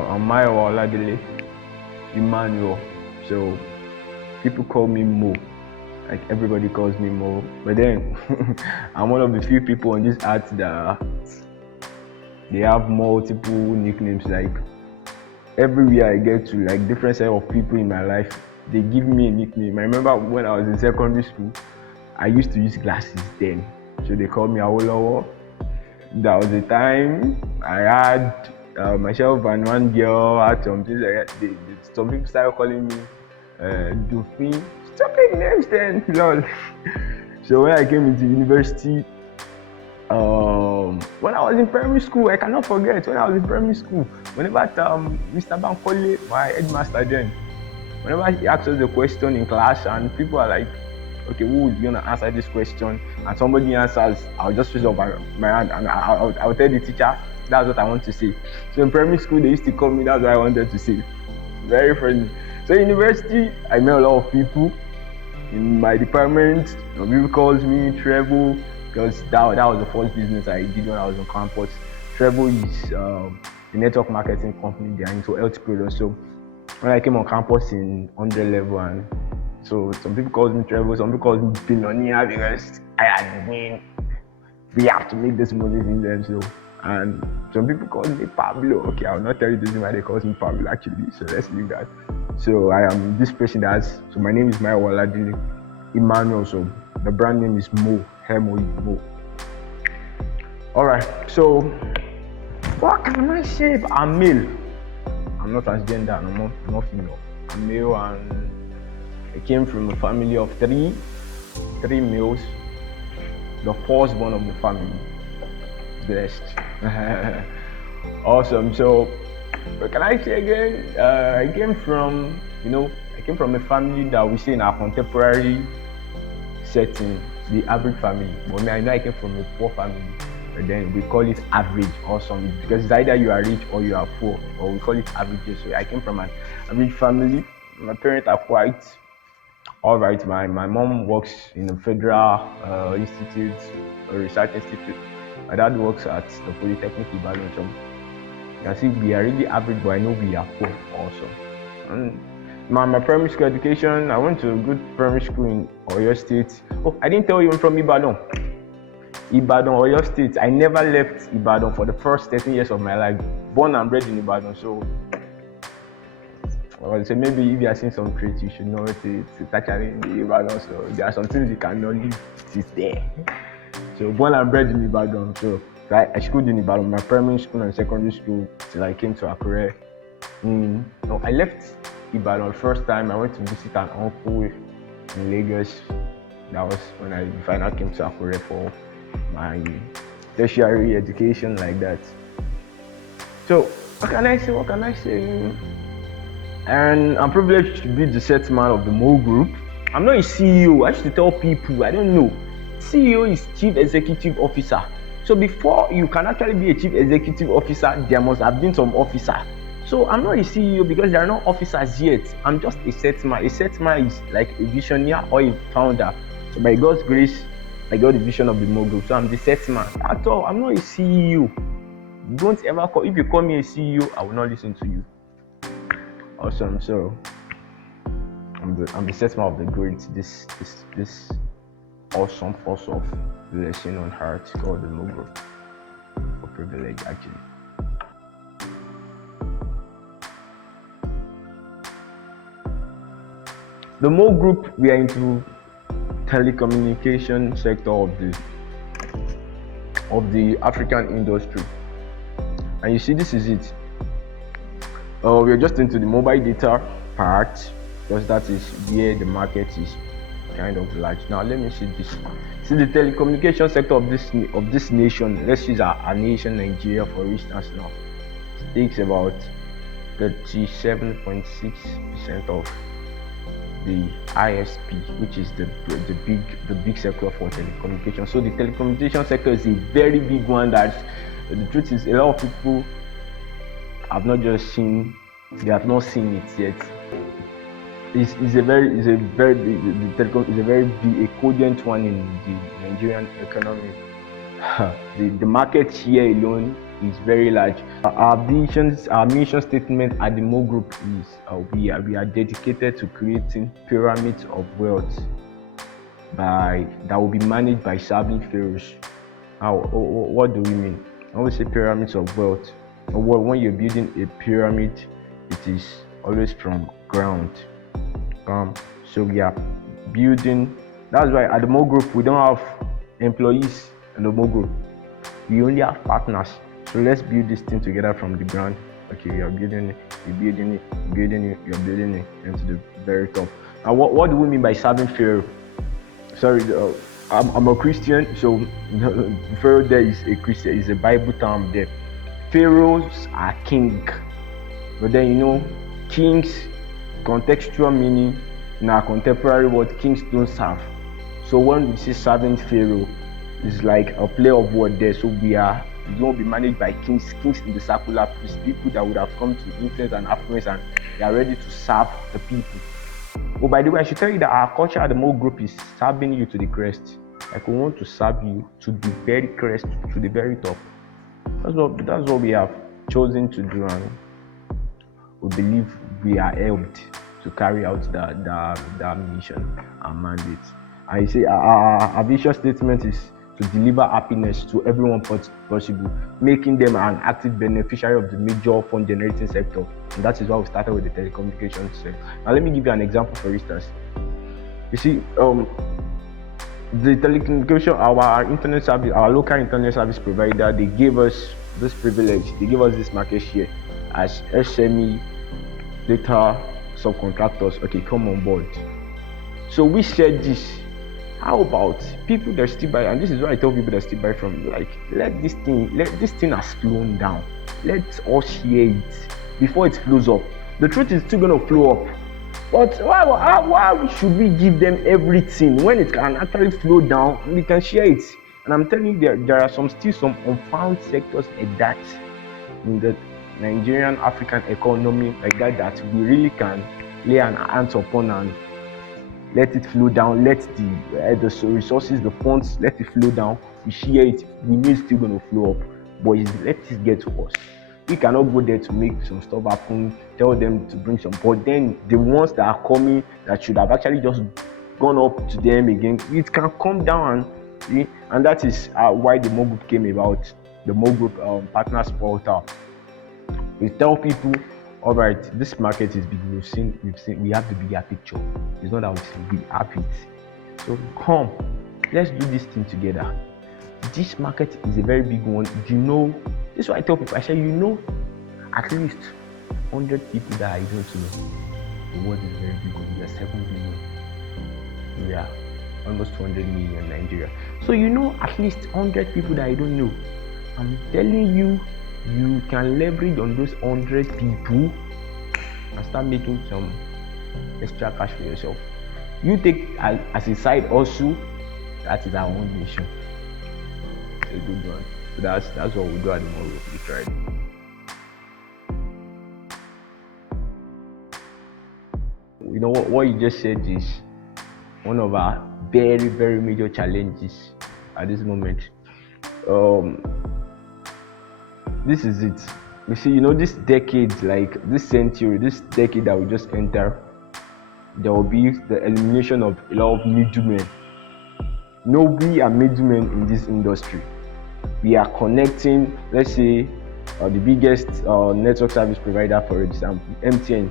I'm MAYOWA OLADELE, Emmanuel. So people call me Mo. Like everybody calls me Mo. But then I'm one of the few people on this earth that they have multiple nicknames. Like everywhere I get to, like different set of people in my life, they give me a nickname. I remember when I was in secondary school, I used to use glasses then. So they called me Awolowo. That was the time I had myself and one girl had some things like that. Some people started calling me Dufin. Stupid names then, lol. So when I came into university, when I was in primary school, I cannot forget when I was in primary school, whenever Mr. Bankole, my headmaster then, whenever he asks us a question in class and people are like, okay, who is gonna answer this question? And somebody answers, I'll just raise up my hand and I'll tell the teacher that's what I want to say. So in primary school, they used to call me, that's what I wanted to say. Very friendly. So in university, I met a lot of people. In my department, people called me Treble because that was the first business I did when I was on campus. Treble is the network marketing company. They are into health products. So when I came on campus in 100 level, and so some people call me Treble, some people call me Billionaire because I had been. We have to make this money in them. So and some people call me Pablo. Okay, I'll not tell you the reason why they call me Pablo actually. So let's leave that. So I am this person so my name is MAYOWA OLADELE Emmanuel. So the brand name is Mo, Mo. Alright, so what can I say? I'm male. I'm not transgender, I'm not female. I'm male and I came from a family of three males. The firstborn of the family. Blessed. Awesome. So what can I say again? I came from a family that we say in our contemporary setting, the average family. But I know I came from a poor family, but then we call it average or something because it's either you are rich or you are poor, or we call it average. So I came from an average family. My parents are quite all right. My mom works in a federal institute, a research institute. My dad works at the Polytechnic Ibadan. So you can see we are really average, but I know we are poor also. And my primary school education, I went to a good primary school in Oyo State. Oh, I didn't tell you I'm from Ibadan, Oyo State. I never left Ibadan for the first 13 years of my life. Born and bred in Ibadan. So I would say maybe if you are seeing some traits, you should know it's actually in Ibadan. So there are some things you cannot leave. It's there. So born and bred in Ibadan. So I schooled in Ibadan, my primary school and secondary school till I came to Akure. No, I left Ibadan first time. I went to visit an uncle in Lagos. That was when I finally came to Akure for my tertiary education like that. So what can I say? And I'm privileged to be the Setman of the Mo Group. I'm not a CEO. I used to tell people, I don't know. CEO is Chief Executive Officer. So before you can actually be a Chief Executive Officer, there must have been some officer. So I'm not a CEO because there are no officers yet. I'm just a Setman. A Setman is like a visionary or a founder. So by God's grace, I got the vision of the Mo Group. So I'm the Setman. At all, I'm not a CEO. Don't ever call. If you call me a CEO, I will not listen to you. Awesome. So I'm the Setman of the great. This awesome force of blessing on heart called the Mo Group. A privilege actually. The Mo Group, we are into telecommunication sector of the African industry. And you see, this is it. We are just into the mobile data part because that is where the market is kind of large. Now let me see this. See the telecommunication sector of this nation. Let's use our nation, Nigeria, for instance. Now it takes about 37.6% of the ISP, which is the big sector for telecommunication. So the telecommunication sector is a very big one. That the truth is, a lot of people have not just seen, they have not seen it yet. It's a very big, the telecom is a very big, a cogent one in the Nigerian economy. The market share alone is very large. Our mission statement at the Mo Group is we are dedicated to creating pyramids of wealth that will be managed by serving pharaohs. What do we mean? When we say pyramids of wealth, when you're building a pyramid, it is always from ground. So we are building. That's why at the Mo Group we don't have employees in the Mo Group. We only have partners. So let's build this thing together from the ground. Okay, you're building it, you're building it, you're building it, you're building it into the very top. Now, what do we mean by serving Pharaoh? Sorry, I'm a Christian, so Pharaoh there is a Christian, is a Bible term there. Pharaohs are king, but then kings, contextual meaning in our contemporary world, kings don't serve. So when we say serving Pharaoh, it's like a play of word there. So we won't be managed by kings in the circular place, people that would have come to influence and affluence, and they are ready to serve the people. Oh, by the way, I should tell you that our culture at the Mo Group is serving you to the crest. Like, we want to serve you to the very crest, to the very top. That's what we have chosen to do, and we believe we are helped to carry out that mission and mandate. I say our vision statement is to deliver happiness to everyone possible, making them an active beneficiary of the major fund generating sector. And that is why we started with the telecommunications sector. Now let me give you an example. For instance, you see, the telecommunication, our internet service, our local internet service provider, they gave us this privilege, they gave us this market share as SME data subcontractors. Okay, come on board. So we shared this. How about people that still buy? And this is what I tell people that still buy from, like, let this thing has flown down. Let us share it before it flows up. The truth is still gonna flow up. But why should we give them everything when it can actually flow down and we can share it? And I'm telling you, there are some unfound sectors like that in the Nigerian African economy like that we really can lay an hands upon and let it flow down. Let the resources, the funds, let it flow down. We share it. We know it's still going to flow up, but let it get to us. We cannot go there to make some stuff happen, tell them to bring some, but then the ones that are coming that should have actually just gone up to them again, it can come down, and that is why the Mo Group came about. The Mo Group Partners Portal. We tell people, all right, this market is big. We've seen. We have the bigger picture. It's not that we have it. So come, let's do this thing together. This market is a very big one. This is what I tell people. I say, at least 100 people that I don't know. The world is very big one. We are 7 billion. We are almost 200 million in Nigeria. So at least 100 people that I don't know. I'm telling you, you can leverage on those 100 people and start making some extra cash for yourself. You take as a side also. That is our own mission. It's a good one. So that's what we do at the Mo Group. We tried. What you just said is one of our very, very major challenges at this moment. This is it. You see, this decade, like this century, this decade that we just enter, there will be the elimination of a lot of middlemen. We are middlemen in this industry. We are connecting, let's say, the biggest network service provider, for example, MTN.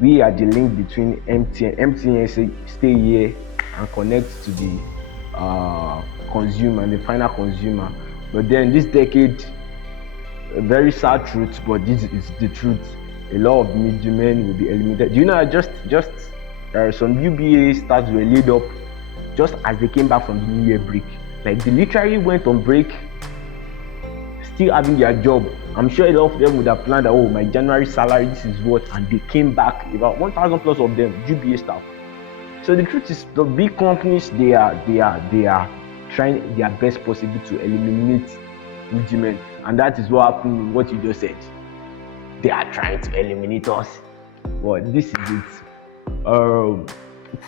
We are the link between MTN. MTN stay here and connect to the consumer and the final consumer. But then this decade, a very sad truth, but this is the truth. A lot of middlemen will be eliminated. Just some UBA stars were laid up just as they came back from the New Year break. Like, they literally went on break, still having their job. I'm sure a lot of them would have planned that, my January salary, this is what, and they came back, about 1,000 plus of them, UBA staff. So the truth is, the big companies, they are trying their best possible to eliminate middlemen, and that is what happened. What you just said, they are trying to eliminate us. But this is it.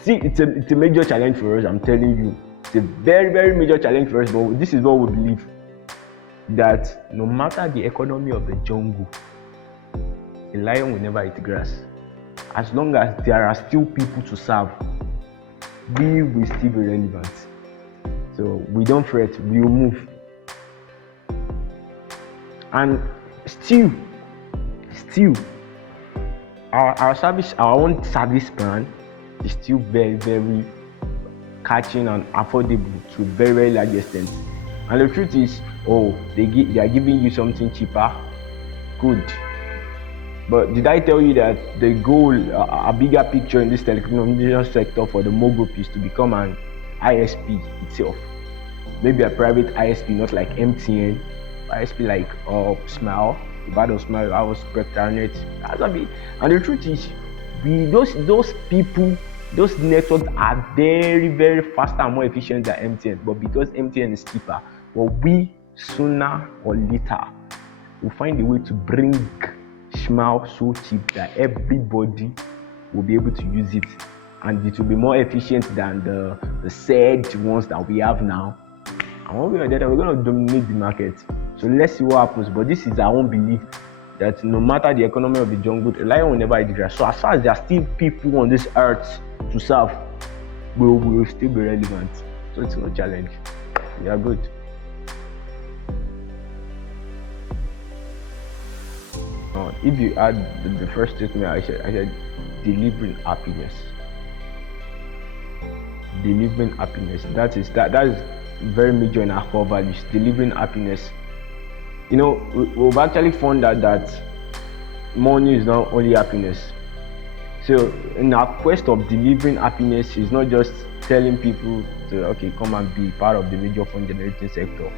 It's a major challenge for us. I'm telling you, it's a very, very major challenge for us. But this is what we believe. that no matter the economy of the jungle, a lion will never eat grass. As long as there are still people to serve, we will still be relevant. So we don't fret, we will move. And still, our own service plan is still very, very catching and affordable to a very, very large extent. And the truth is, they are giving you something cheaper. Good. But did I tell you that the goal, a bigger picture in this telecommunication sector for the Mo Group is to become an ISP itself? Maybe a private ISP, not like MTN, ISP like Smile. If I don't Smile, I was Spectranet. And the truth is, those people, those networks are very, very faster and more efficient than MTN. But because MTN is cheaper, we sooner or later will find a way to bring Smile so cheap that everybody will be able to use it, and it will be more efficient than the said ones that we have now. And one way or the other, we're going to dominate the market. So let's see what happens. But this is our own belief that no matter the economy of the jungle, a lion will never eat grass. So as far as there are still people on this earth to serve, we will still be relevant. So it's no challenge. We are good. If you add the first statement I said delivering happiness. Delivering happiness. That is very major in our core values. Delivering happiness. We've actually found that money is not only happiness. So in our quest of delivering happiness, is not just telling people to come and be part of the major fund generating sector.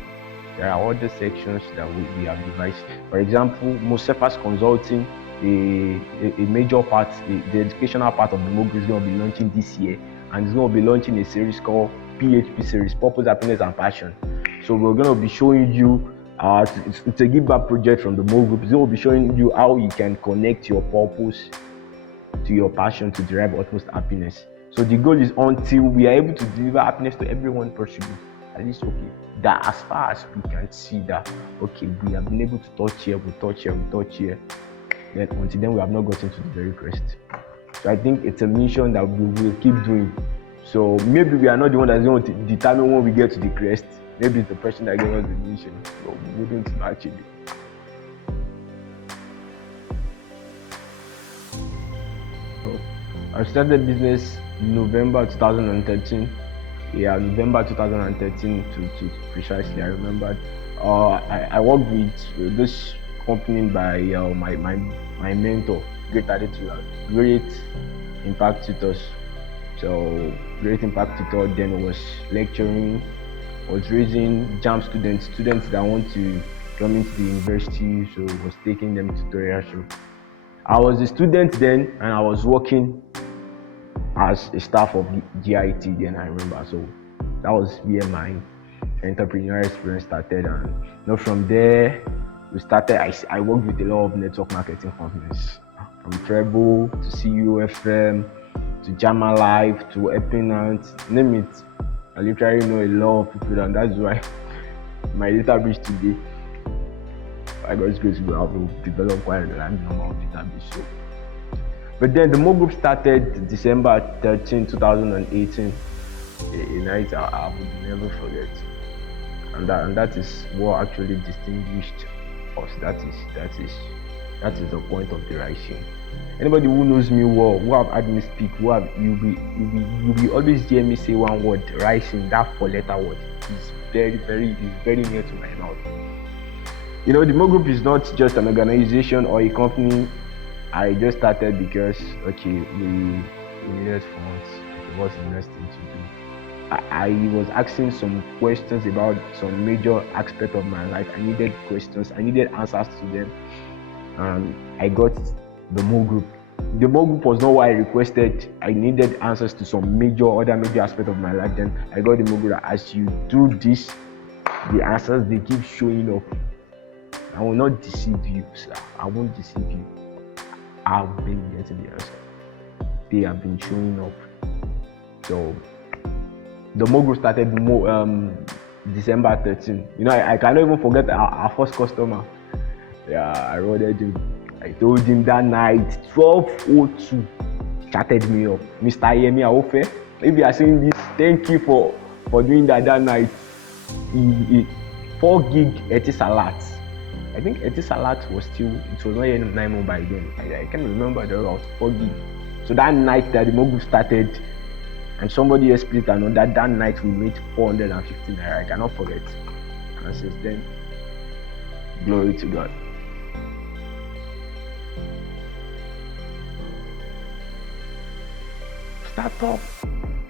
There are other sections that we have devised. For example, Mosefas Consulting, a major part, the educational part of the Mogu is going to be launching this year, and it's going to be launching a series called PHP series, Purpose, Happiness and Passion. So we're going to be showing you, it's a give back project from the Mo Group. It's going to be showing you how you can connect your purpose to your passion to derive utmost happiness. So the goal is until we are able to deliver happiness to everyone possible, at least that as far as we can see that we have been able to touch here, we touch here, then until then we have not gotten to the very crest. So I think it's a mission that we will keep doing. So maybe we are not the one that's going to determine when we get to the crest. Maybe it's the person that gave us the mission, but we wouldn't know actually. So I started business November 2013. Yeah, November 2013 to precisely, I remembered. I worked with this company by my mentor, Great Attitude, Great Impact Tutors. So Great Impact Tutor then was lecturing, was raising JAM students that want to come into the university, so was taking them tutorial. So I was a student then, and I was working as a staff of GIT then, I remember. So that was where my entrepreneurial experience started, and from there we started. I worked with a lot of network marketing companies, from Treble to CUFM to Jama Live to Epinant, name it. I literally know a lot of people, and that's why my database today, I got grace, we have developed quite a large number of database. So, but then the Mo Group started December 13, 2018. A night I would never forget, and that is what actually distinguished us. That is the point of the rising. Anybody who knows me well, who have had me speak, you will always hear me say one word, rising. That 4-letter word is very near to my mouth. The Mo Group is not just an organization or a company. I just started because we needed funds. What's the next thing to do? I was asking some questions about some major aspect of my life. I needed questions. I needed answers to them. And I got the Mo Group. The Mo Group was not what I requested. I needed answers to some other major aspect of my life. Then I got the Mo Group. As you do this, the answers, they keep showing up. I will not deceive you, sir. I won't deceive you. I've been getting the answer. They have been showing up. So the Mo Group started December 13. I cannot even forget our first customer. Yeah, I rewarded him. I told him that night, 12:02, chatted me up. Mr. Yemi Aofe, if you are saying this, thank you for doing that night. 4 gig Etisalat. I think Etisalat was not yet 9 mobile then. I can't remember the route, 4 gig. So that night that the Mogu started, and somebody else split another, that night we made 450 naira. I cannot forget. And since then, glory to God. Start up.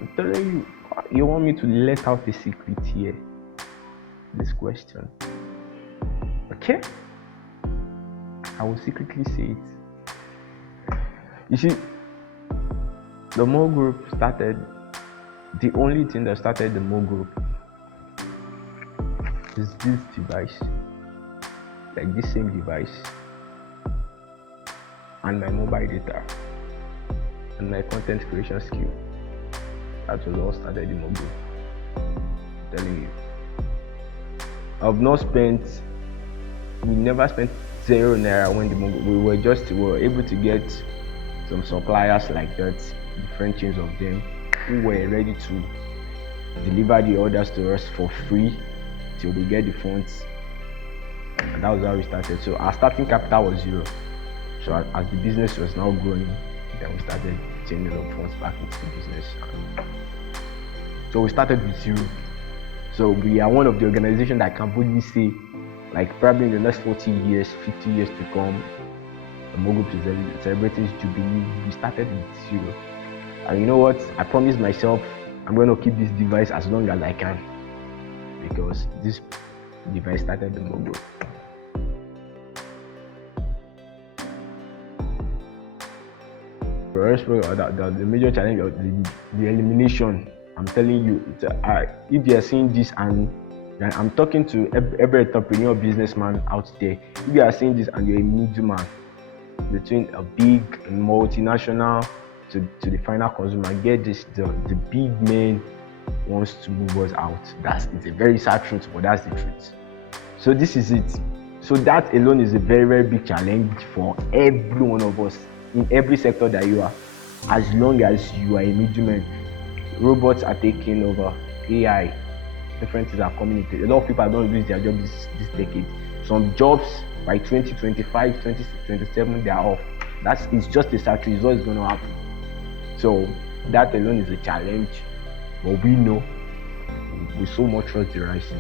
I'm telling you want me to let out a secret here? This question. Okay? I will secretly say it. You see, the Mo Group started, the only thing that started the Mo Group is this device, like this same device, and my mobile data, and my content creation skill. That was all started the Mo Group. I'm telling you. We never spent 0 naira when the Mo Group, we were able to get some suppliers like that, different chains of them, who were ready to deliver the orders to us for free till we get the funds. And that was how we started. So our starting capital was 0. So as the business was now growing, then we started changing up funds back into the business. So we started with 0. So we are one of the organizations that can boldly say, like probably in the next 40 years, 50 years to come, the Mo Group is celebrating its jubilee. We started with 0. And you know what? I promised myself I'm going to keep this device as long as I can, because this device started the Mo Group. The major challenge of the elimination. I'm telling you, if you are seeing this, and I'm talking to every entrepreneur, businessman out there, if you are seeing this and you're a middleman between a big multinational to the final consumer, get this, the big man wants to move us out. It's a very sad truth, but that's the truth. So this is it. So that alone is a very, very big challenge for every one of us in every sector that you are. As long as you are a middleman, robots are taking over, AI, different things are coming into. A lot of people are going to lose their job this decade. Some jobs by 2025, 2027, they are off. It's just a sad truth. It's what is going to happen. So that alone is a challenge, but we know with so much trust the rising.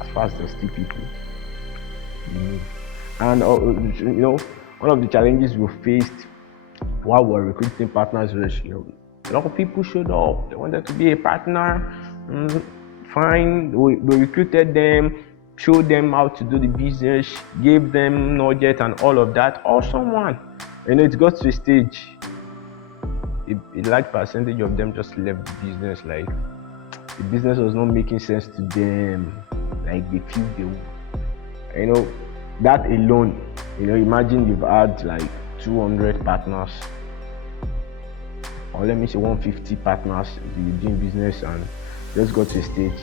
As far as there's still people, and one of the challenges we faced while we were recruiting partners was, a lot of people showed up. They wanted to be a partner. Fine, we recruited them, showed them how to do the business, gave them knowledge and all of that. Or someone, it got to a stage. A large percentage of them just left the business. Like the business was not making sense to them. Like they feel that alone. Imagine you've had like 200 partners, or let me say 150 partners doing business, and just got to a stage,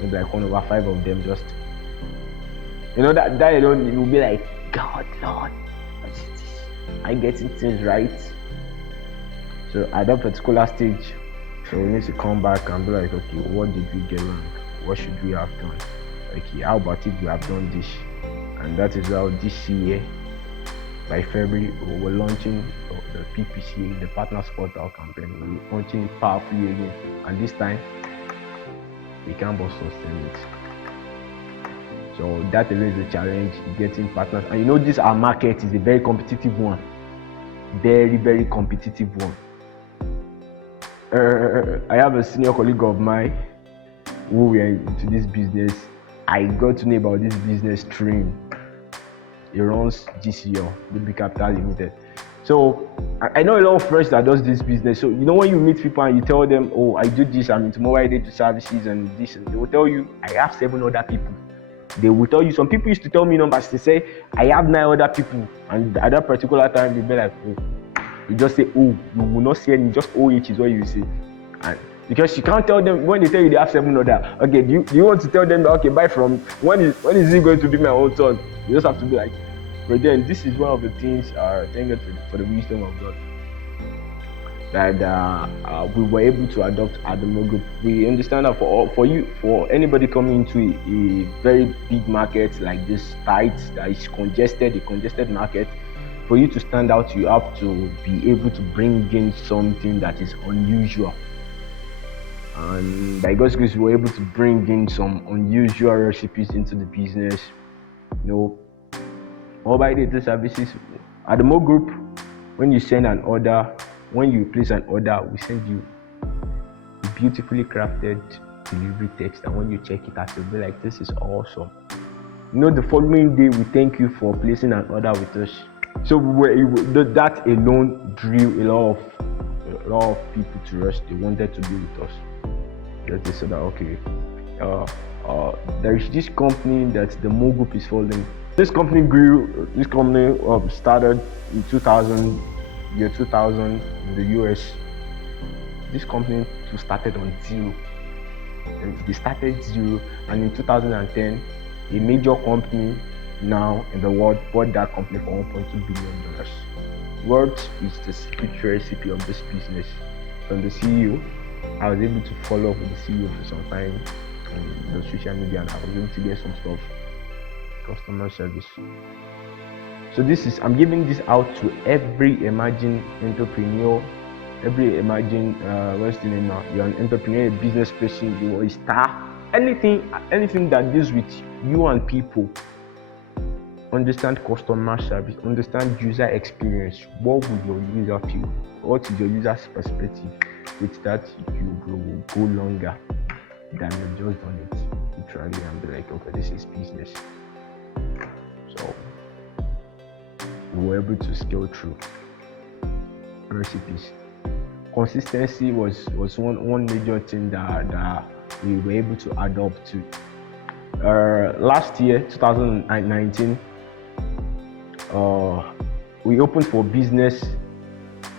maybe like 1 over 5 of them just, that alone, you will be like, God, Lord, what is this? Am I getting things right? So at that particular stage, so we need to come back and be like, okay, what did we get wrong? What should we have done? Okay, how about if we have done this? And that is how this year, by February, we're launching the PPCA, the Partners Portal campaign. We're launching it powerfully again, and this time we can't but sustain it. So that alone is a challenge, getting partners. And this our market is a very competitive one, very, very competitive one. I have a senior colleague of mine who we are into this business. I got to know about this business stream. He runs GCL, Good Capital Limited. So I know a lot of friends that does this business. So when you meet people and you tell them, oh, I do this, I'm into mobile data services and this, and they will tell you, I have 7 other people. They will tell you, some people used to tell me numbers, they say, I have 9 other people. And at that particular time, they'll be like, oh. You just say, oh, you will not say any, just OH is what you say. And Because you can't tell them when they tell you they have 7 orders. Okay, do you want to tell them that, okay, buy from when is it going to be my own turn? You just have to be like, but then this is one of the things. Thank God for the wisdom of God that we were able to adopt at the Group. We understand that for anybody coming into a very big market like this, tight, that is congested, a congested market, for you to stand out, you have to be able to bring in something that is unusual. And by God's grace, we were able to bring in some unusual recipes into the business. Mobile data services at the Group. When you send an order, when you place an order, we send you a beautifully crafted delivery text, and when you check it out, you'll be like, this is awesome. The following day, we thank you for placing an order with us. So that alone drew a lot of people to us. They wanted to be with us. They said that, okay, there is this company that the Group is following. This company grew. This company started in 2000 in the US. This company started on zero. They started zero, and in 2010, a major company now in the world bought that company for $1.2 billion. What is the secret recipe of this business? From the CEO, I was able to follow up with the CEO for some time on the social media, and I was able to get some stuff, customer service. So I'm giving this out to every emerging entrepreneur, every emerging, what's the name now? You're an entrepreneur, a business person, you're a star, anything that deals with you and people. Understand customer service, understand user experience. What would your user feel? What is your user's perspective? With that, you will go longer than you've just done it literally and be like, okay, this is business. So we were able to scale through recipes. Consistency was one major thing that we were able to adopt to. Last year, 2019, we opened for business.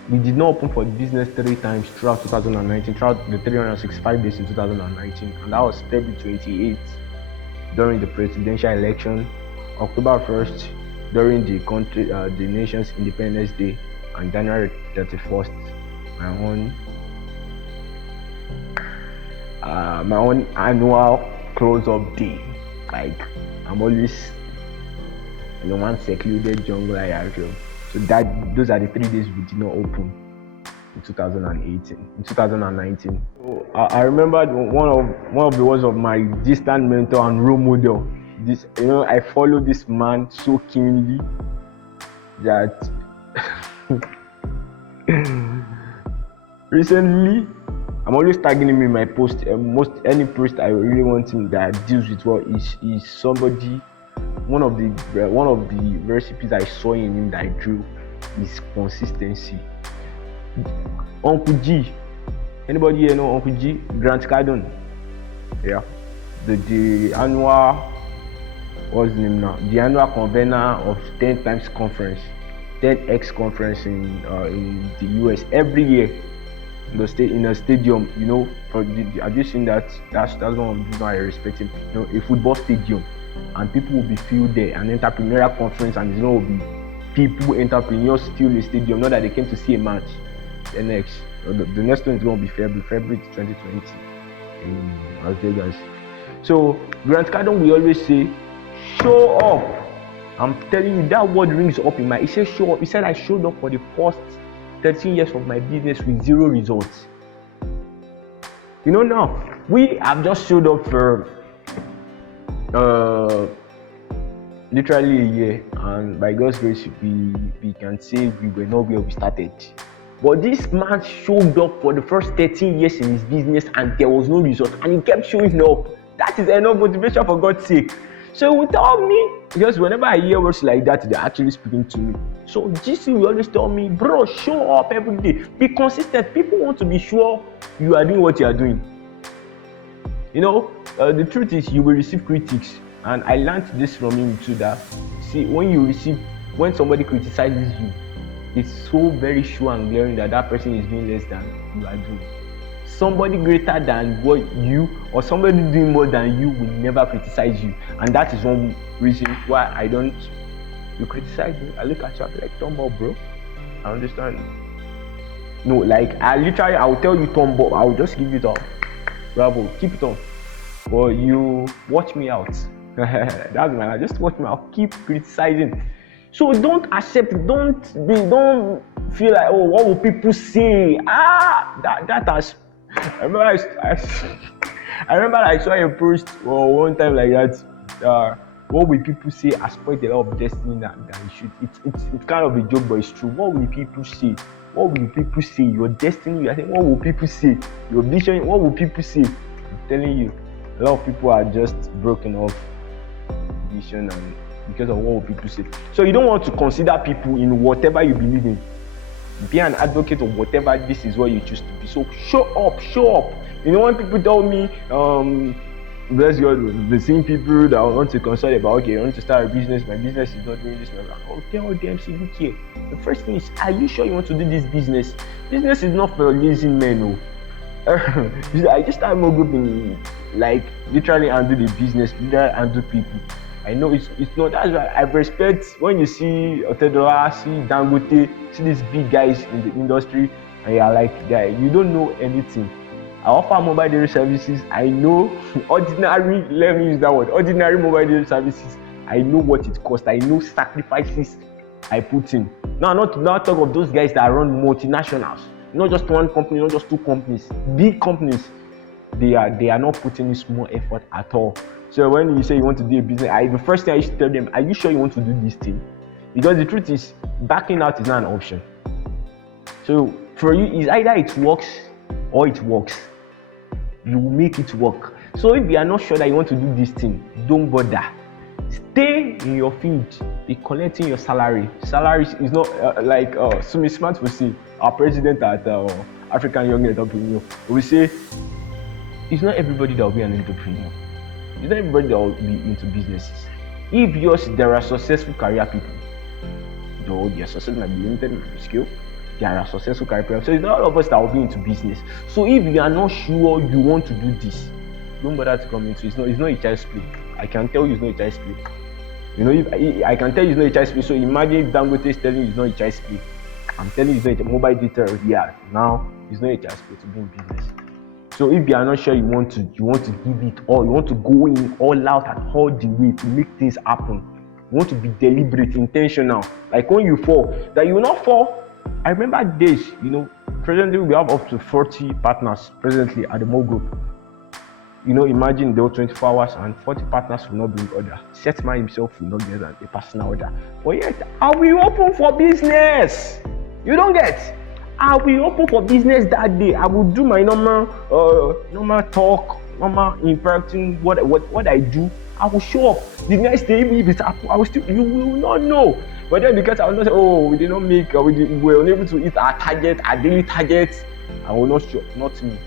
We did not open for business 3 times throughout 2019, throughout the 365 days in 2019, and that was February 28th during the presidential election, October 1st during the nation's Independence Day, and January 31st, my own annual close-up day. Like, I'm always in one secluded jungle area. So those are the 3 days we did not open in 2019. So I remember one of the words of my distant mentor and role model. I follow this man so keenly that recently I'm always tagging him in my post. Any post I really want him that deals with what is somebody. One of the recipes I saw in him that I drew is consistency. Uncle G, anybody here know Uncle G? Grant Cardone. Yeah, the annual, what's the name now? The annual convener of 10 times conference, 10x conference in the US every year in a stadium. Have you seen that? That's one of the reasons I respect him. A football stadium. And people will be filled there, an entrepreneurial conference, and it's going to be people, entrepreneurs fill the stadium, not that they came to see a match. The next one is going to be February 2020 in Las Vegas. So Grant Cardone, we always say, show up. I'm telling you, that word rings up in my. He said show up. He said I showed up for the first 13 years of my business with 0 results. Now we have just showed up for literally a year, and by God's grace we can say we were not where we started. But this man showed up for the first 13 years in his business and there was no result, and he kept showing up. That is enough motivation, for God's sake. So he would tell me, because whenever I hear words like that, they're actually speaking to me. So GC will always tell me, bro, show up every day, be consistent. People want to be sure you are doing what you are doing. The truth is you will receive critics, and I learned this from him too, that when somebody criticizes you, it's so very sure and glaring that person is doing less than you are doing. somebody greater than what you or somebody doing more than you will never criticize you. And that is one reason why I don't. You criticize me, I look at you, I'll be like, thumb up, bro. I understand. No, like I will tell you thumb up, I will just give it up. Bravo, keep it on. But you watch me out. That's my life. Just watch me out. Keep criticizing. So don't accept. Don't feel like, oh, what will people say? That has. I remember I saw a post one time like that. What will people say has spoiled a lot of destiny that you should. It's kind of a joke, but it's true. What will people say? What will people say? Your destiny. I think. What will people say? Your vision. What will people say? I'm telling you, a lot of people are just broken off vision and because of what will people say. So you don't want to consider people in whatever you believe in. Be an advocate of whatever this is what you choose to be. So show up. You know, when people tell me, bless God, the same people that want to consult about, okay, I want to start a business, my business is not doing this, I'll tell them, see, look here. The first thing is, are you sure you want to do this business? Business is not for lazy men, no. I just started my group in, like, literally undo the business, literally undo people. I know it's not. That's why I respect when you see Otedola, see Dangote, see these big guys in the industry, and you're like, guy, you don't know anything. I offer mobile delivery services. I know ordinary. Let me use that word. Ordinary mobile delivery services. I know what it costs. I know sacrifices I put in. Now, not talk of those guys that run multinationals. Not just one company, not just two companies. Big companies. They are not putting in small effort at all. So when you say you want to do a business, the first thing I used to tell them, are you sure you want to do this thing? Because the truth is, backing out is not an option. So for you, it's either it works or it works. You will make it work. So if you are not sure that you want to do this thing, don't bother. Stay in your field. Be collecting your salary. Salary is not like Sumi Smart will say, our president at African Young Entrepreneur will say, it's not everybody that will be an entrepreneur. It's not everybody that will be into businesses. If there are successful career people, though their success might be limited in skill, there are successful career people. So it's not all of us that will be into business. So if you are not sure you want to do this, don't bother to come into it. It's not a child's play. I can tell you it's not a child's play. You know, if I can tell you it's not a child's play. So imagine if Dangote is telling you it's not a child's play. I'm telling you it's not a mobile data. Yeah, now it's not a child's play to be in business. So if you are not sure you want to give it all, you want to go in all out and all the way to make things happen. You want to be deliberate, intentional. Like when you fall, that you will not fall. I remember days, you know, presently we have up to 40 partners presently at the Mo Group. You know, imagine there were 24 hours and 40 partners will not be in order. Setman himself will not get a personal order. But yet, are we open for business? You don't get. I will open for business that day. I will do my normal talk, normal interacting, what I do. I will show up. The next day, if it's up, you will not know. But then because I will not say, oh, we did not make, we were unable to hit our target, our daily target, I will not show, not me.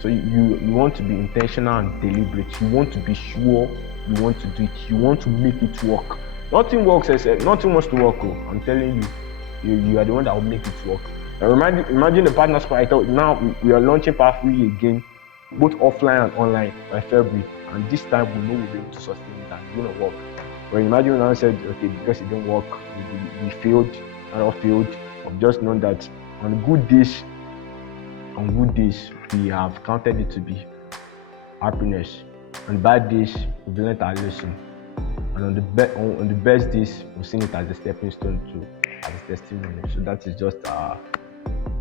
So you want to be intentional and deliberate. You want to be sure you want to do it. You want to make it work. Nothing works, nothing wants to work. I'm telling you. You are the one that will make it work. Now imagine the partner squad. I thought now we are launching Pathway again, both offline and online by February, and this time we know we'll be able to sustain that. It's gonna work. But imagine when I said, okay, because it didn't work, we failed, and all failed. I've just known that on good days, we have counted it to be happiness. On bad days, we've learned our lesson, and on the best days, we've seen it as a stepping stone to. As testimony. So that is just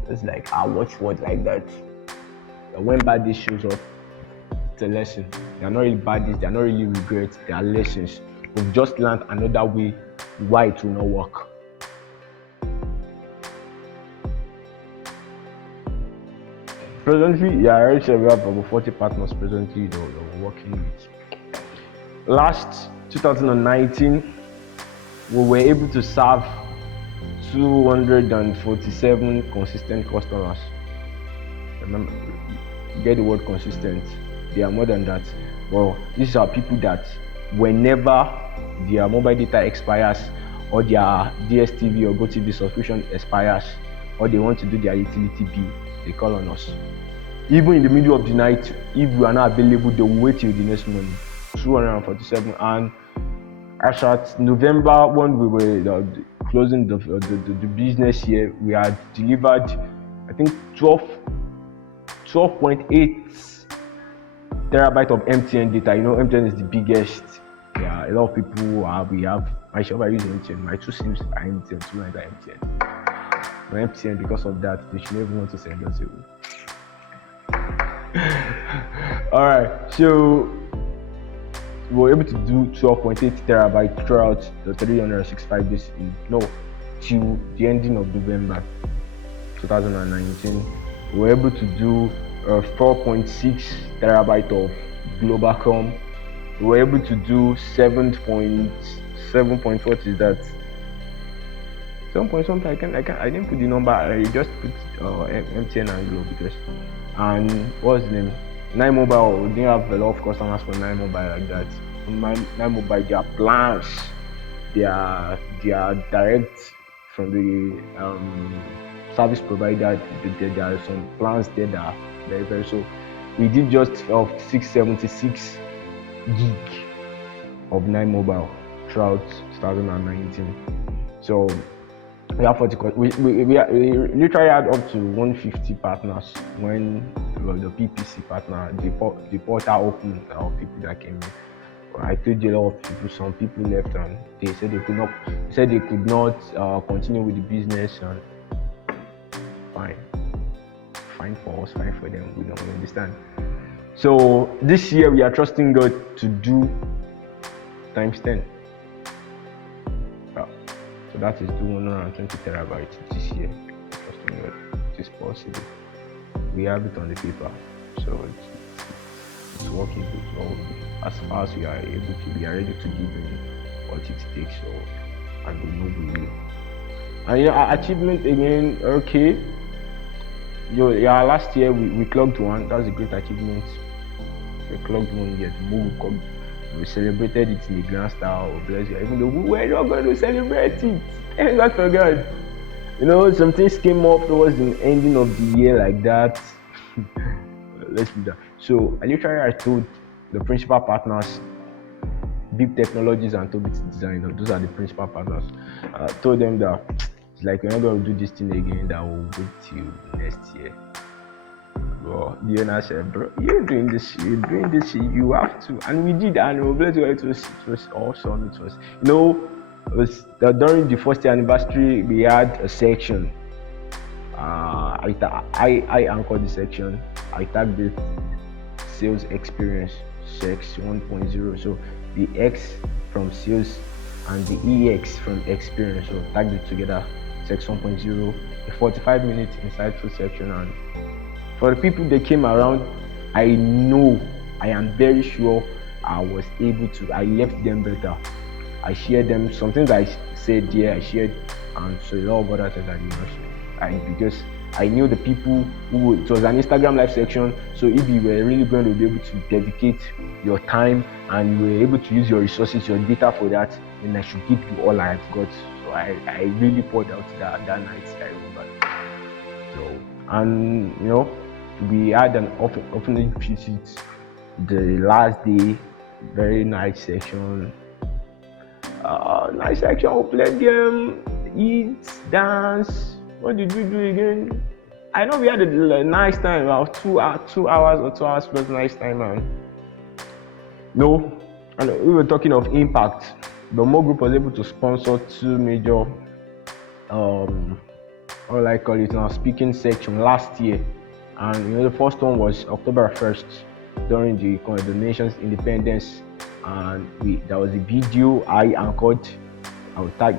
it's like our watchword like that. When bad days shows up, it's a lesson. They are not really bad days, they are not really regrets, they are lessons. We've just learned another way why it will not work. Presently, I already said we have over 40 partners presently that we're working with. Last 2019, we were able to serve 247 consistent customers. Remember, get the word consistent. They are more than that. Well, these are people that whenever their mobile data expires or their DSTV or GoTV subscription expires or they want to do their utility bill, they call on us. Even in the middle of the night, if we are not available, they will wait till the next morning. 247. And as at November, when we were closing the business year, we had delivered, I think, 12.8 terabyte of MTN data. MTN is the biggest. Yeah, a lot of people we have. I use MTN. My two SIMs are MTN, two lines are MTN. But MTN, because of that, they should never want to send us away. Alright, so we were able to do 12.8 terabyte throughout the 365 days till the ending of November 2019. We were able to do 4.6 terabyte of Globacom. We were able to do 7 point what is that? 7 point something. I didn't put the number. I just put MTN and Glo and what's the name? 9Mobile. We didn't have a lot of customers for 9Mobile like that. 9Mobile, their plans, they are direct from the service provider. There are some plans there that are very, very. So we did just 676 gig of 9Mobile throughout 2019. So we have 40. We literally had up to 150 partners when the PPC partner, the portal opened, people that came in. I told you a lot of people. Some people left and they said they could not continue with the business. And fine for us, fine for them. We don't understand. So this year we are trusting God to do times 10. So that is 220 terabytes this year. Trusting God, it is possible. We have it on the paper, so it's working good. So as far as we are able to, we are ready to give him what it takes. So and we know we will. And our achievement again, okay. Last year we clocked one. That's a great achievement. We clocked 1 year. We celebrated it in a grand style. Bless you. Even though we were not going to celebrate it. Thank God for God. Some things came up towards the ending of the year like that. Let's do that. So I told the principal partners, Big Technologies and Toby Design, those are the principal partners. I told them that it's like we're not going to do this thing again, that we'll wait till next year. Bro, the owner said, bro, you're doing this, you have to. And we did, and it was awesome. It was, during the first year anniversary, we had a section. I anchored the section. I tagged it sales experience, sex 1.0. So the X from sales and the EX from experience. So tagged it together, sex 1.0, a 45-minute insightful section. And for the people that came around, I am very sure I was able to. I left them better. I shared them. Some things I said here, I shared, and so a lot of other things I did not share. Because I knew the people it was an Instagram live section. So if you were really going to be able to dedicate your time and you were able to use your resources, your data for that, then I should give you all I've got. So I really poured out that night. I remember. So, and we had an opening visit the last day. Very nice section. Nice section. We played game, eat, dance. What did we do again? I know we had a nice time. About 2 hours or 2 hours plus nice time, man. And we were talking of impact. The Mo Group was able to sponsor 2 major, speaking section last year. And the first one was October 1st during the nation's independence, and there was a video I anchored. I will tag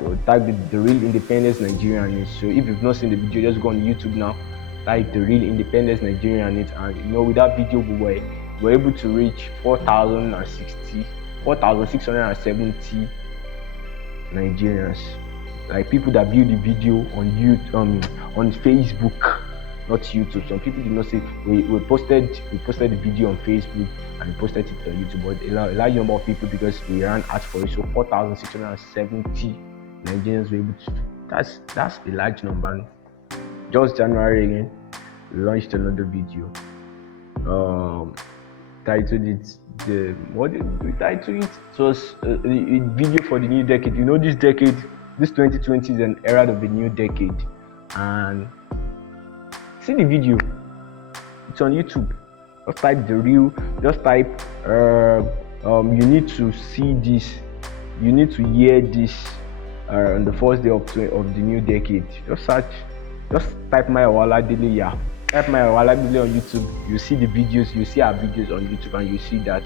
the Real Independence Nigerian. So if you've not seen the video, just go on YouTube now, type the Real Independence Nigerian, and with that video we were able to reach 4,670 Nigerians, like people that viewed the video on YouTube, on Facebook. Not YouTube. Some people did not say we posted the video on Facebook and we posted it on YouTube, but a large number of people, because we ran ads for it. So 4,670 Nigerians were able to. That's a large number. Just January again, launched another video. Um, titled it the what did we title it? It was a video for the new decade. You know, this decade, this 2020 is an era of the new decade, and see the video. It's on YouTube. Just type the real. Just type. You need to see this. You need to hear this on the first day of the new decade. Just search. Just type MAYOWA OLADELE. Yeah. Type MAYOWA OLADELE on YouTube. You see the videos. You see our videos on YouTube, and you see that.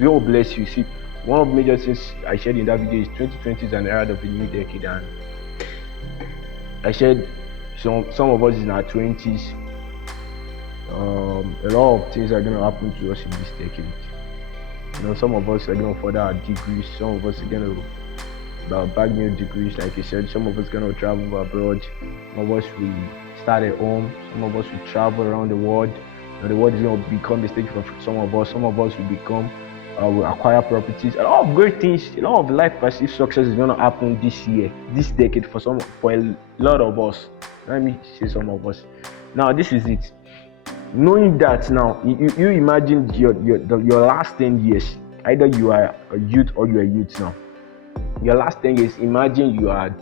God bless you. See, one of the major things I shared in that video is 2020 is an era of the new decade, and I shared some of us in our 20s. A lot of things are going to happen to us in this decade. You know, some of us are going to further our degrees. Some of us are going to bag new degrees, like I said. Some of us are going to travel abroad. Some of us will start at home. Some of us will travel around the world. You know, the world is going to become a stage for some of us. Some of us will become, will acquire properties. A lot of great things, a lot of life perceived success is going to happen this year, this decade for a lot of us. Let me say some of us. Now, this is it. Knowing that now, you imagine your last 10 years, either you are a youth or you are a youth now. Your last 10 years, imagine you had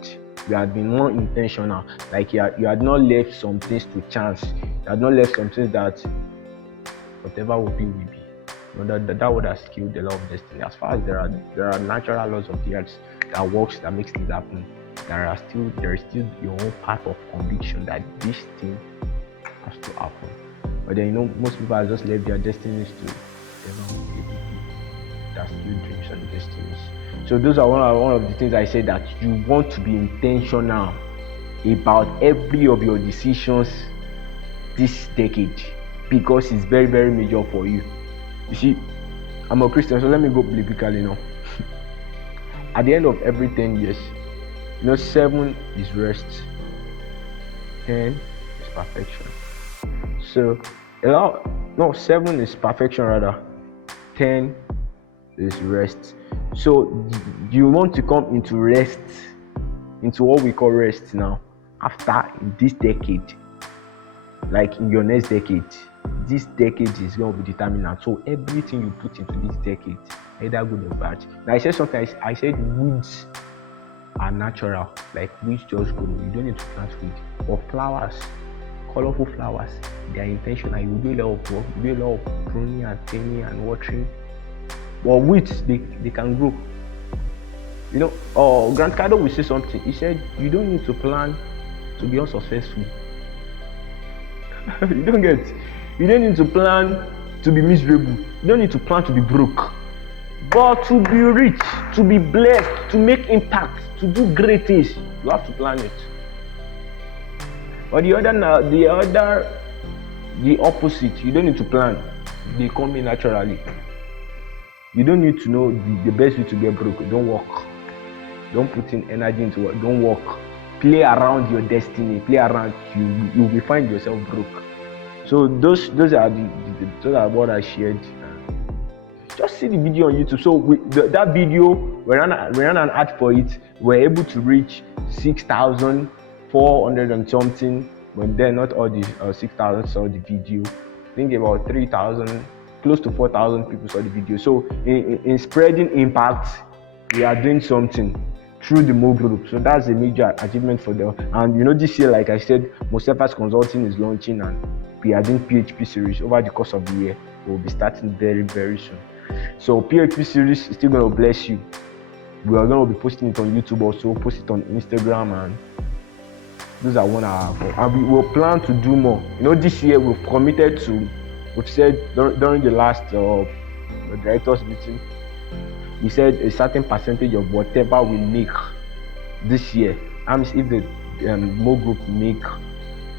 been more intentional, like you had not left some things to chance. You had not left some things that whatever will be will be. You know, that would have skilled the law of destiny. As far as there are natural laws of the earth that works, that makes things happen, there is still your own part of conviction that this thing has to happen. But then, you know, most people have just left their destinies to, you know, people that still dreams and destinies. So those are one of the things I said, that you want to be intentional about every of your decisions this decade, because it's very, very major for you. You see, I'm a Christian, so let me go biblically now. At the end of every 10 years, you know, 7 is rest, 10 is perfection. So 7 is perfection rather, 10 is rest. So you want to come into rest, into what we call rest now, after this decade, like in your next decade. This decade is going to be determinant. So everything you put into this decade, either good or bad. Now I said something, I said weeds are natural, like weeds just grow. You don't need to plant weed. Or flowers, colorful flowers, they are intentional. You do a lot of work, you do a lot of pruning and thinning and watering. But weeds, they can grow. You know, Grant Cardone will say something. He said, you don't need to plan to be unsuccessful. You don't get. You don't need to plan to be miserable. You don't need to plan to be broke. But to be rich, to be blessed, to make impact, to do great things, you have to plan it. But the opposite, you don't need to plan. They come in naturally. You don't need to know the best way to get broke. Don't work. Don't put in energy into work. Don't work. Play around your destiny. Play around. You will find yourself broke. So those are what I shared. Just see the video on YouTube. So that video, we ran an ad for it. We're able to reach 6,400 and something. But then not all the 6,000 saw the video. I think about 3,000, close to 4,000 people saw the video. So in spreading impact, we are doing something through the Mo group. So that's a major achievement for them. And you know, this year, like I said, Mostefas Consulting is launching, and we are doing PHP series over the course of the year. We'll be starting very, very soon. So PHP series is still going to bless you. We are going to be posting it on YouTube also, post it on Instagram, and those are one hour. And we will plan to do more. You know, this year we've said during the last directors meeting, we said a certain percentage of whatever we make this year. If the Mo Group make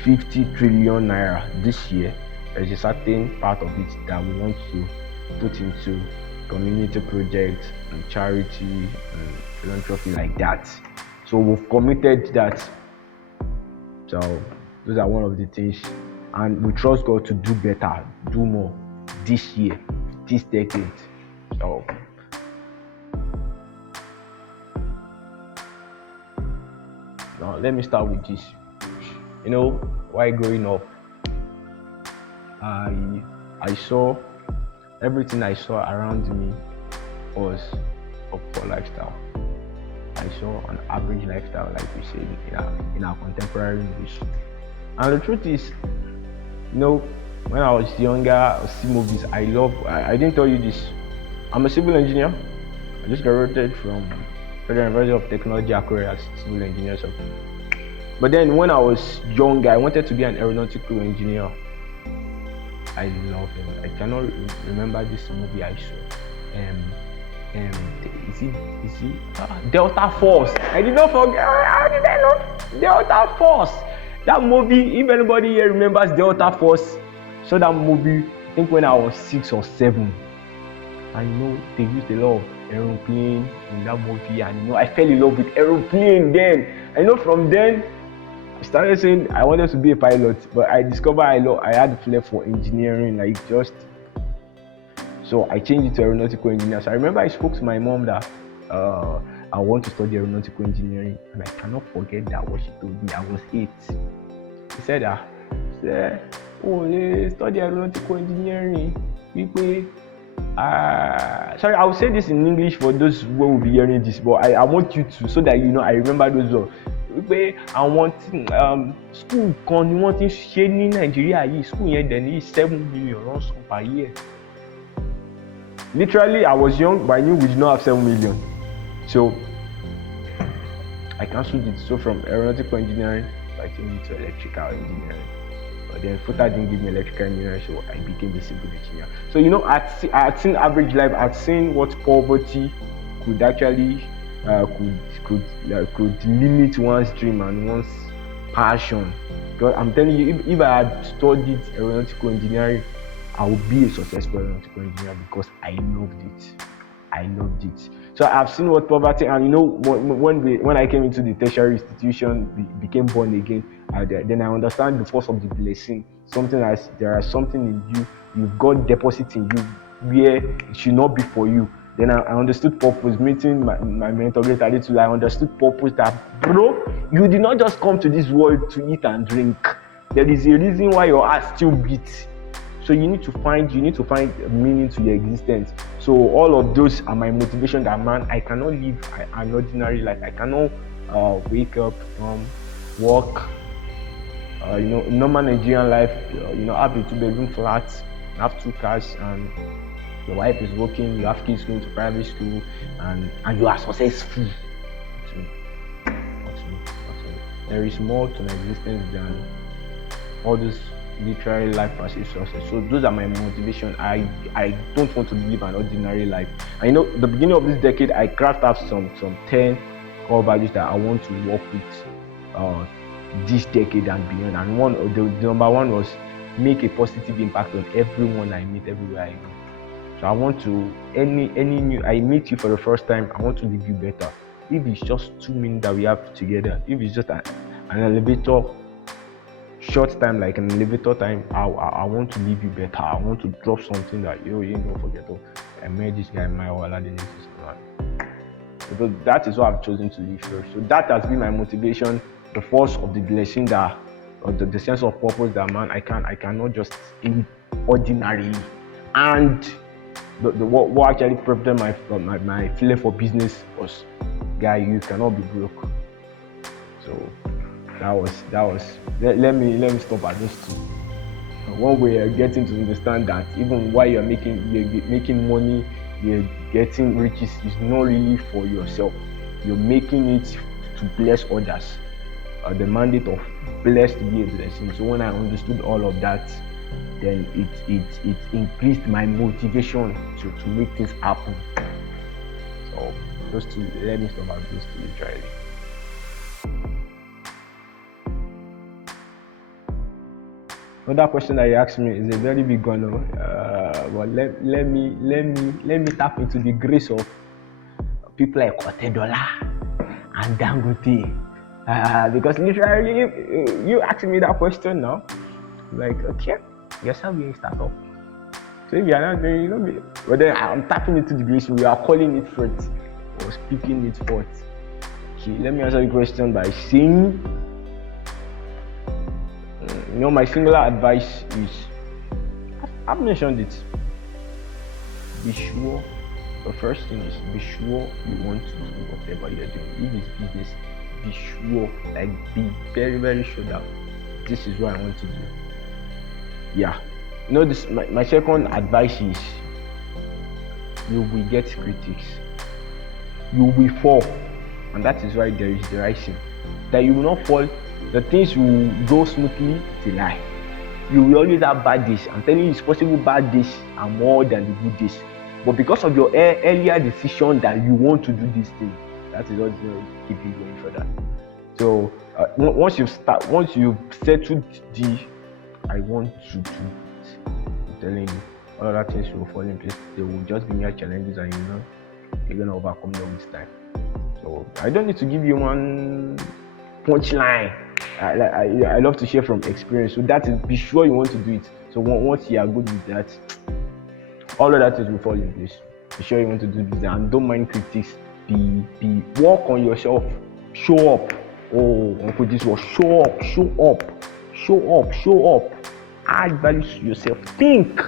50 trillion naira this year, there's a certain part of it that we want to put into community projects and charity and philanthropy like that. So we've committed that. So those are one of the things, and we trust God to do better, do more this year, this decade. So now let me start with this. You know, while growing up, I saw everything I saw around me was a poor lifestyle. I saw an average lifestyle, like we say in our contemporary English. And the truth is, when I was younger, I see movies. I didn't tell you this. I'm a civil engineer. I just graduated from Federal University of Technology, Akure, as civil engineer. But then when I was younger, I wanted to be an aeronautical engineer. I love him. I cannot remember this movie I saw. Is he Delta Force? I did not forget. How did I know Delta Force? That movie. If anybody here remembers Delta Force, saw that movie. I think when I was 6 or 7. I know they used a lot of aeroplane in that movie, and I fell in love with aeroplane. Then I know from then I started saying I wanted to be a pilot, but I discovered I had a flair for engineering, so I changed it to aeronautical engineer. So I remember I spoke to my mom that I want to study aeronautical engineering, and I cannot forget that what she told me. I was 8. She said study aeronautical engineering. Sorry, I will say this in English for those who will be hearing this, but I want you to, so that I remember those words. I want school kan ni wọ́n ti ń ṣe ní Nàìjíríà yìí. School yẹn dẹ̀ ní 7 million ransom per year. Literally, I was young, but I knew we did not have 7 million. So I cancelled it. So from aeronautical engineering, I came into electrical engineering. But then FUTA didn't give me electrical engineering, so I became a civil engineer. So I had seen average life. I had seen what poverty could actually could limit one's dream and one's passion. Because I'm telling you, if I had studied aeronautical engineering, I would be a successful aeronautical engineer because I loved it. So I've seen what poverty, and when I came into the tertiary institution, became born again, then I understand the force of the blessing. There is something in you, you've got deposit in you where it should not be for you. Then I understood purpose. Meeting my mentor later, I understood purpose, that bro, you did not just come to this world to eat and drink. There is a reason why your heart still beats. So you need to find meaning to your existence. So all of those are my motivation. That I cannot live an ordinary life. I cannot wake up, work, normal Nigerian life. Have a 2-bedroom flat, have 2 cars, and your wife is working. You have kids going to private school, and you are successful. There is more to my existence than all those literary life pursuit success. So those are my motivation. I don't want to live an ordinary life. I know the beginning of this decade, I crafted out some 10 core values that I want to work with this decade and beyond. And the number one was make a positive impact on everyone I meet, everywhere I go. So I want to I meet you for the first time, I want to leave you better. If it's just 2 minutes that we have together, if it's just an elevator short time, like an elevator time, I want to leave you better. I want to drop something that you don't forget. I met this guy, MAYOWA OLADELE. Because that is what I've chosen to live first. So that has been my motivation, the force of the blessing or the sense of purpose that I cannot just live ordinarily. And what actually prevented my feeling for business was, guy, you cannot be broke. So that was let me stop at this too. One way you're getting to understand that even while you're making money, you're getting riches, is not really for yourself. You're making it to bless others. The mandate of blessed to be a blessing. So when I understood all of that, then it increased my motivation to make things happen. So those two, let me stop at those two literally. Another question that you asked me is a very big one, but let me tap into the grace of people like Otedola and Dangote, because literally you asked me that question now, like, okay, guess how we start up. So if you are not doing, but then I'm tapping into the grace. We are calling it forth or speaking it forth. Okay, let me answer the question by saying, my singular advice is I've mentioned it. Be sure. The first thing is be sure you want to do whatever you're doing. If it's business, be sure, like be very, very sure that this is what I want to do. Yeah. This my second advice is you will get critics. You will fall. And that is why there is the rising. That you will not fall. The things will go smoothly, it's a lie. You will always have bad days. I'm telling you, it's possible bad days are more than the good days. But because of your earlier decision that you want to do this thing, that is what's going to keep you going further. So once you've settled the I want to do it, I'm telling you, all other things will fall in place. They will just be mere challenges, and you're gonna overcome them with time. So I don't need to give you one punchline. I love to share from experience. So that is, be sure you want to do it. So once you are good with that, all of that things will fall in place. Be sure you want to do this, and don't mind critics. Be work on yourself. Show up. Oh, Uncle, this was show up. Add value to yourself. Think.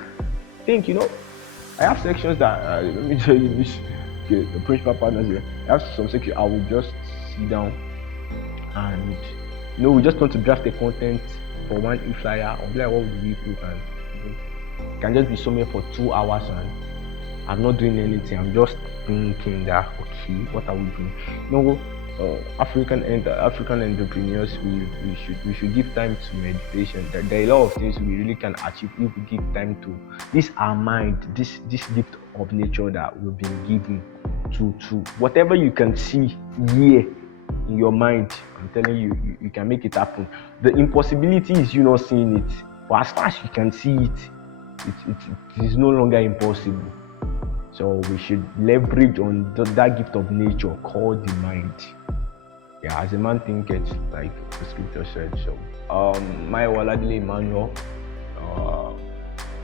I have sections that let me tell you this. Okay, the principal partners here. I have some sections I will just sit down and we just want to draft the content for one e-flyer. I'll be like, what would we put? And can just be somewhere for 2 hours and I'm not doing anything. I'm just thinking that, okay, what are we doing? African entrepreneurs, we should give time to meditation. There are a lot of things we really can achieve if we give time to this our mind, this gift of nature that we've been given to whatever you can see here in your mind. I'm telling you, you can make it happen. The impossibility is you not seeing it, but as far as you can see it is no longer impossible. So we should leverage on that gift of nature called the mind. Yeah, as a man thinketh, like the scripture said. So MAYOWA OLADELE Emmanuel,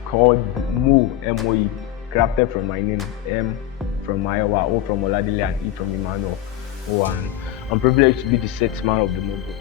called Mo, M-O-E, crafted from my name, M from Mayowa, O from Oladele, and E from Emmanuel. And I'm privileged to be the Setman of the movement.